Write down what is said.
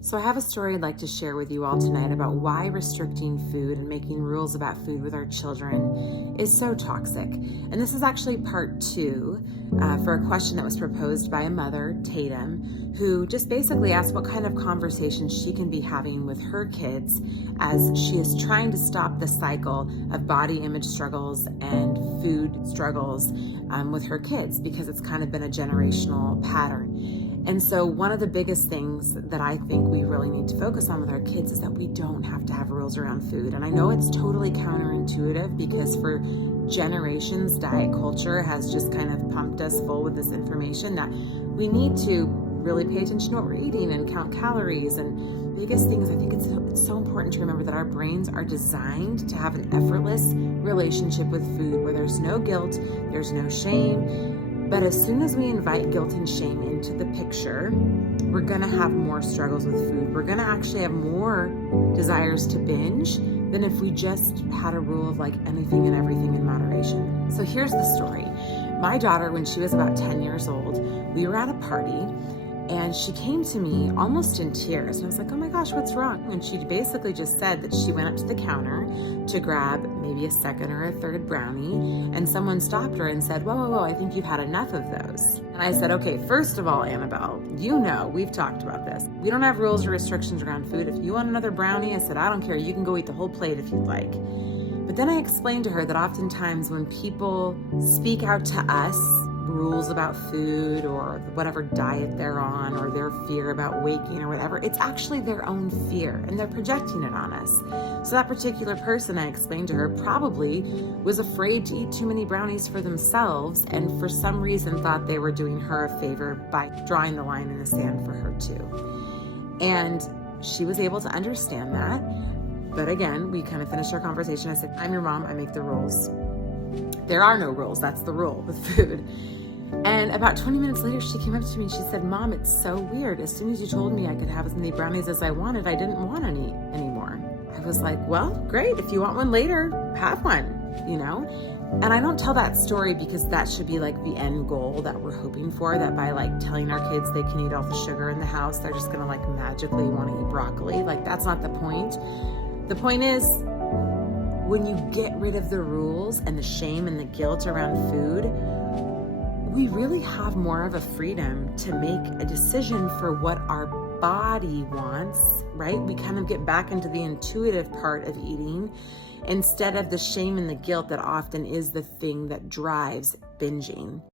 So I have a story I'd like to share with you all tonight about why restricting food and making rules about food with our children is so toxic. And this is actually part two for a question that was proposed by a mother, Tatum, who just basically asked what kind of conversations she can be having with her kids as she is trying to stop the cycle of body image struggles and food struggles with her kids, because it's kind of been a generational pattern. And so one of the biggest things that I think we really need to focus on with our kids is that we don't have to have rules around food. And I know it's totally counterintuitive because for generations, diet culture has just kind of pumped us full with this information that we need to really pay attention to what we're eating and count calories. And the biggest thing is I think it's so important to remember that our brains are designed to have an effortless relationship with food where there's no guilt, there's no shame. But as soon as we invite guilt and shame into the picture, we're gonna have more struggles with food. We're gonna actually have more desires to binge than if we just had a rule of like anything and everything in moderation. So here's the story. My daughter, when she was about 10 years old, we were at a party and she came to me almost in tears. And I was like, oh my gosh, what's wrong? And she basically just said that she went up to the counter to grab maybe a second or a third brownie, and someone stopped her and said, whoa, I think you've had enough of those. And I said, okay, first of all, Annabelle, you know, we've talked about this. We don't have rules or restrictions around food. If you want another brownie, I said, I don't care. You can go eat the whole plate if you'd like. But then I explained to her that oftentimes when people speak out to us rules about food or whatever diet they're on or their fear about weight gain or whatever, it's actually their own fear and they're projecting it on us. So that particular person, I explained to her, probably was afraid to eat too many brownies for themselves and for some reason thought they were doing her a favor by drawing the line in the sand for her too. And she was able to understand that. But again, we kind of finished our conversation. I said, I'm your mom, I make the rules. There are no rules, that's the rule with food. And about 20 minutes later, she came up to me and she said, Mom, it's so weird. As soon as you told me I could have as many brownies as I wanted, I didn't want any anymore. I was like, well, great. If you want one later, have one, you know? And I don't tell that story because that should be like the end goal that we're hoping for, that by like telling our kids they can eat all the sugar in the house, they're just gonna like magically want to eat broccoli. Like that's not the point. The point is, when you get rid of the rules and the shame and the guilt around food, we really have more of a freedom to make a decision for what our body wants, right? We kind of get back into the intuitive part of eating instead of the shame and the guilt that often is the thing that drives binging.